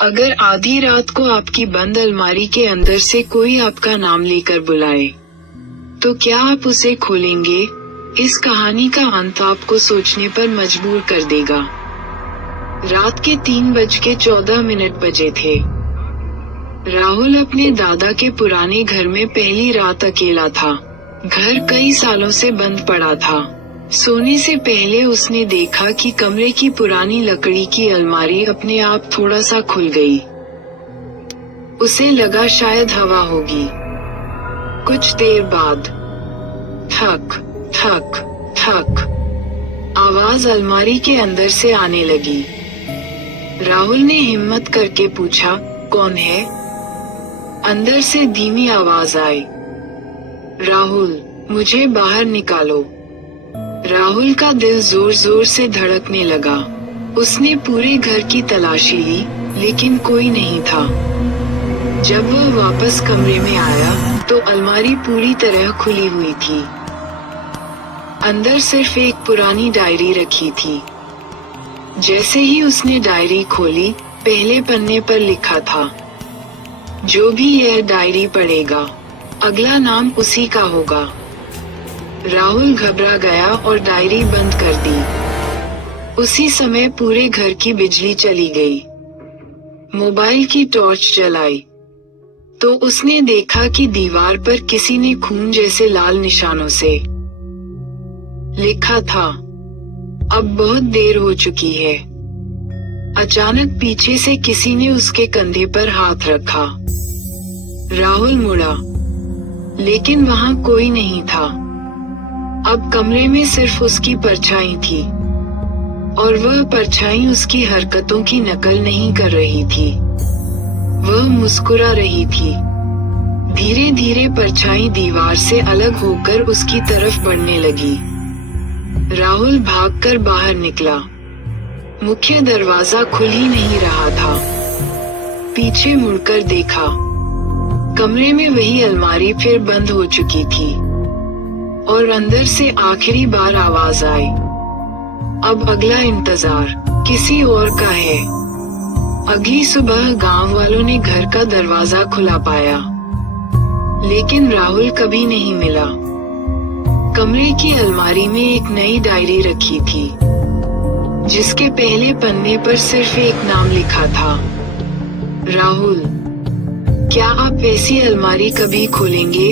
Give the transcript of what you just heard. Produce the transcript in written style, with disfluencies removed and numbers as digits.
अगर आधी रात को आपकी बंद अलमारी के अंदर से कोई आपका नाम लेकर बुलाए, तो क्या आप उसे खोलेंगे? इस कहानी का अंत आपको सोचने पर मजबूर कर देगा। रात के 3:14 बजे थे। राहुल अपने दादा के पुराने घर में पहली रात अकेला था। घर कई सालों से बंद पड़ा था। सोने से पहले उसने देखा कि कमरे की पुरानी लकड़ी की अलमारी अपने आप थोड़ा सा खुल गई। उसे लगा शायद हवा होगी। कुछ देर बाद ठक ठक ठक आवाज अलमारी के अंदर से आने लगी। राहुल ने हिम्मत करके पूछा, कौन है? अंदर से धीमी आवाज आई, राहुल, मुझे बाहर निकालो। राहुल का दिल जोर जोर से धड़कने लगा। उसने पूरे घर की तलाशी ली, लेकिन कोई नहीं था। जब वह वापस कमरे में आया, तो अलमारी पूरी तरह खुली हुई थी। अंदर सिर्फ एक पुरानी डायरी रखी थी। जैसे ही उसने डायरी खोली, पहले पन्ने पर लिखा था, जो भी यह डायरी पढ़ेगा, अगला नाम उसी का होगा। राहुल घबरा गया और डायरी बंद कर दी। उसी समय पूरे घर की बिजली चली गई। मोबाइल की टॉर्च जलाई, तो उसने देखा कि दीवार पर किसी ने खून जैसे लाल निशानों से लिखा था, अब बहुत देर हो चुकी है। अचानक पीछे से किसी ने उसके कंधे पर हाथ रखा। राहुल मुड़ा, लेकिन वहां कोई नहीं था। अब कमरे में सिर्फ उसकी परछाई थी, और वह परछाई उसकी हरकतों की नकल नहीं कर रही थी। वह मुस्कुरा रही थी। धीरे धीरे परछाई दीवार से अलग होकर उसकी तरफ बढ़ने लगी। राहुल भागकर बाहर निकला। मुख्य दरवाजा खुल ही नहीं रहा था। पीछे मुड़कर देखा, कमरे में वही अलमारी फिर बंद हो चुकी थी, और अंदर से आखिरी बार आवाज आई, अब अगला इंतजार किसी और का है। अगली सुबह गांव वालों ने घर का दरवाजा खुला पाया, लेकिन राहुल कभी नहीं मिला। कमरे की अलमारी में एक नई डायरी रखी थी, जिसके पहले पन्ने पर सिर्फ एक नाम लिखा था, राहुल। क्या आप ऐसी अलमारी कभी खोलेंगे?